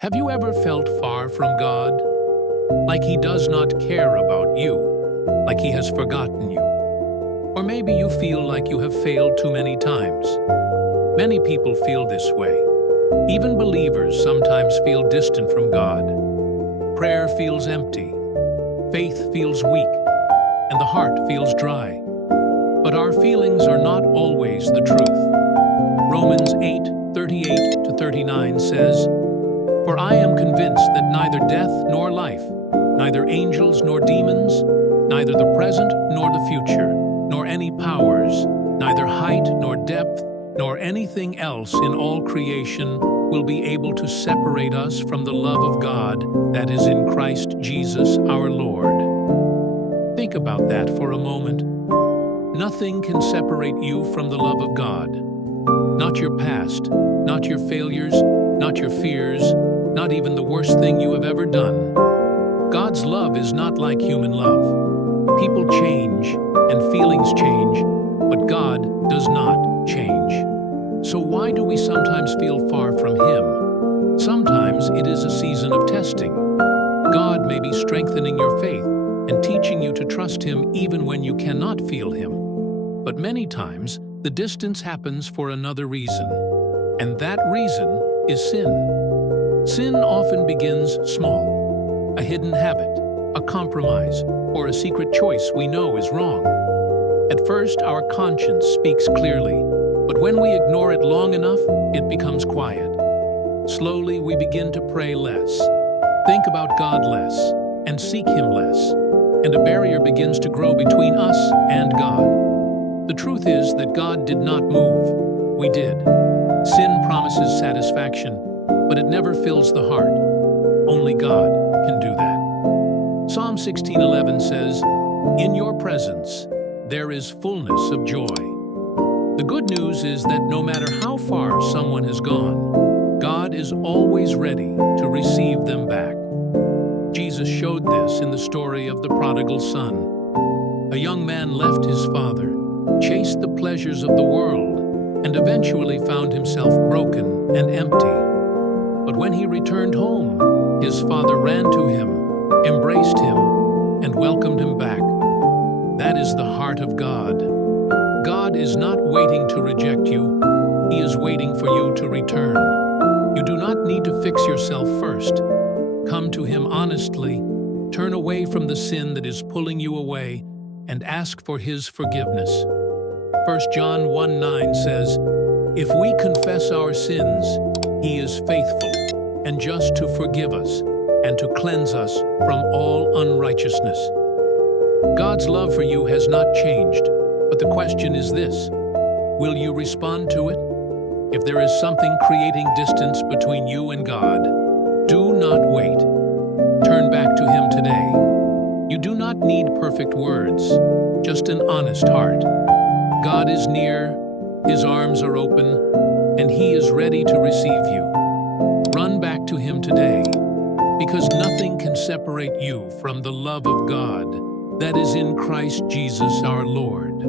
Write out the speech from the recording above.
Have you ever felt far from God? Like He does not care about you, like He has forgotten you. Or maybe you feel like you have failed too many times. Many people feel this way. Even believers sometimes feel distant from God. Prayer feels empty, faith feels weak, and the heart feels dry. But our feelings are not always the truth. Romans 8:38-39 says, "For I am convinced that neither death nor life, neither angels nor demons, neither the present nor the future, nor any powers, neither height nor depth, nor anything else in all creation will be able to separate us from the love of God that is in Christ Jesus our Lord." Think about that for a moment. Nothing can separate you from the love of God. Not your past, not your failures, not your fears, not even the worst thing you have ever done. God's love is not like human love. People change and feelings change, but God does not change. So why do we sometimes feel far from Him? Sometimes it is a season of testing. God may be strengthening your faith and teaching you to trust Him even when you cannot feel Him. But many times, the distance happens for another reason, and that reason is sin. Sin often begins small, a hidden habit, a compromise, or a secret choice we know is wrong. At first, our conscience speaks clearly, but when we ignore it long enough, it becomes quiet. Slowly, we begin to pray less, think about God less, and seek Him less, and a barrier begins to grow between us and God. The truth is that God did not move. We did. Sin promises satisfaction, but it never fills the heart. Only God can do that. Psalm 16:11 says, "In your presence there is fullness of joy." The good news is that no matter how far someone has gone, God is always ready to receive them back. Jesus showed this in the story of the prodigal son. A young man left his father, chased the pleasures of the world, and eventually found himself broken and empty. But when he returned home, his father ran to him, embraced him, and welcomed him back. That is the heart of God. God is not waiting to reject you. He is waiting for you to return. You do not need to fix yourself first. Come to Him honestly, turn away from the sin that is pulling you away, and ask for His forgiveness. 1 John 1:9 says, "If we confess our sins, He is faithful and just to forgive us and to cleanse us from all unrighteousness." God's love for you has not changed, but the question is this: will you respond to it? If there is something creating distance between you and God, do not wait. Turn back to Him today. You do not need perfect words, just an honest heart. God is near, His arms are open, and He is ready to receive you. Run back to Him today, because nothing can separate you from the love of God that is in Christ Jesus our Lord.